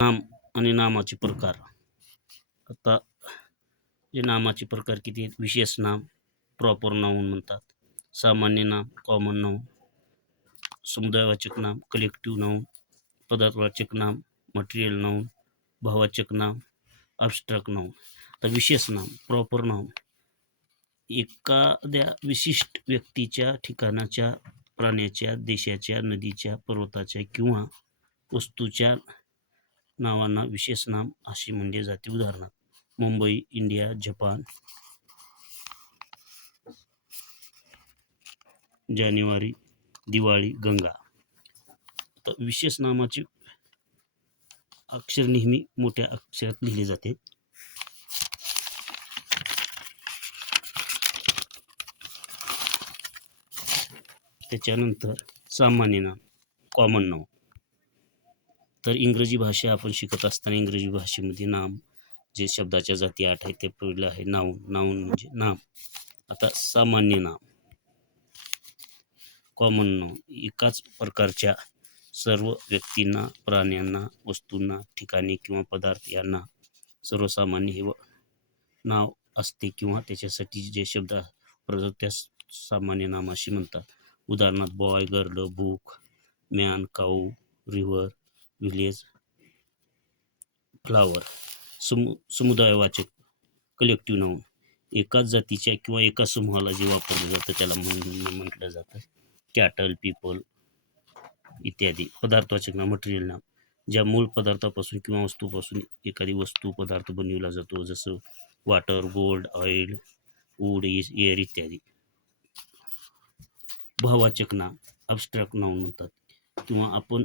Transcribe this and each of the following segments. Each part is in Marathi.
नाम आणि नामाचे प्रकार. आता जे नामाचे प्रकार किती आहेत? विशेष नाम, प्रॉपर नाउन म्हणतात, सामान्य नाम, कॉमन नाउन, समुदायवाचक नाम, कलेक्टिव्ह नाउन, पदार्थवाचक नाम, मटेरियल नाउन, भाववाचक नाम, अब्स्ट्रॅक्ट नाउन. आता विशेष नाम, प्रॉपर नाउन, एखाद्या विशिष्ट व्यक्तीच्या, ठिकाणाच्या, प्राण्याच्या, देशाच्या, नदीच्या, पर्वताच्या किंवा वस्तूच्या नावांना विशेष नाम असे म्हणले जाते. उदाहरणार्थ मुंबई, इंडिया, जपान, जानेवारी, दिवाळी, गंगा. तर विशेष नामाचे अक्षर नेहमी मोठ्या अक्षरात लिहिले जाते. त्याच्यानंतर सामान्य नाम, कॉमन नाउन. तर इंग्रजी भाषा आपण शिकत असताना इंग्रजी भाषेमध्ये नाम जे शब्दाच्या जाती 8 आहेत ते पहिलं आहे नाउन. नाउन म्हणजे नाम. आता सामान्य नाम, कॉमन नाउन, एकाच प्रकारच्या सर्व व्यक्तींना, प्राण्यांना, वस्तूंना, ठिकाणी किंवा पदार्थ यांना सर्वसामान्य हे नाव असते किंवा त्याच्यासाठी जे शब्द प्रयोग त्यास सामान्य नाम असे म्हणतात. उदाहरणार्थ boy, girl, book, man, cow, river, village, flower. समुदायवाचक, कलेक्टिव्ह नाउन, एकाच जातीच्या किंवा एका समूहाला जे वापरलं जातं त्याला म्हटलं जातं. कॅटल, पीपल इत्यादी. पदार्थवाचक नाम, मटेरियल नाम, ज्या मूळ पदार्थापासून किंवा वस्तूपासून एखादी वस्तू, पदार्थ बनविला जातो, जसं water, gold, oil, wood, air इत्यादी. भाववाचक नाम, अब्स्ट्रॅक्ट नाउन म्हणतात, किंवा आपण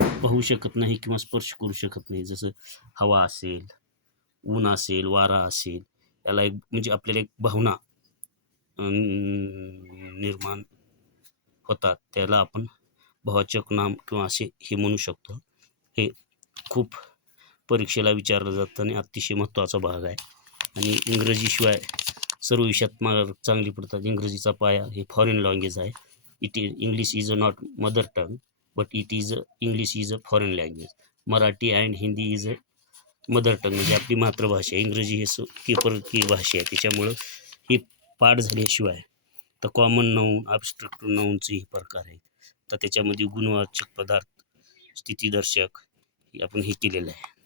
पाहू शकत नाही किंवा स्पर्श करू शकत नाही, जसं हवा असेल, ऊन असेल, वारा असेल, याला एक म्हणजे आपल्याला एक भावना निर्माण होतात, त्याला आपण भाववाचक नाम किंवा असे हे म्हणू शकतो. हे खूप परीक्षेला विचारलं जातं आणि अतिशय महत्त्वाचा भाग आहे. आणि इंग्रजीशिवाय सर्व विषयात मार्क चांगली पडतात. इंग्रजीचा पाया हे फॉरेन लँग्वेज आहे. English is a not mother tongue but English is a foreign language. Marathi and Hindi is a mother tongue, म्हणजे आपली मातृभाषा. इंग्रजी हे परकीय भाषा आहे, त्याच्यामुळं हे पाठ झाल्याशिवाय. तर कॉमन नाउन, अब्स्ट्रॅक्ट नाउनचे प्रकार आहेत. तर त्याच्यामध्ये गुणवाचक, पदार्थ, स्थितीदर्शक आपण हे केलेलं आहे.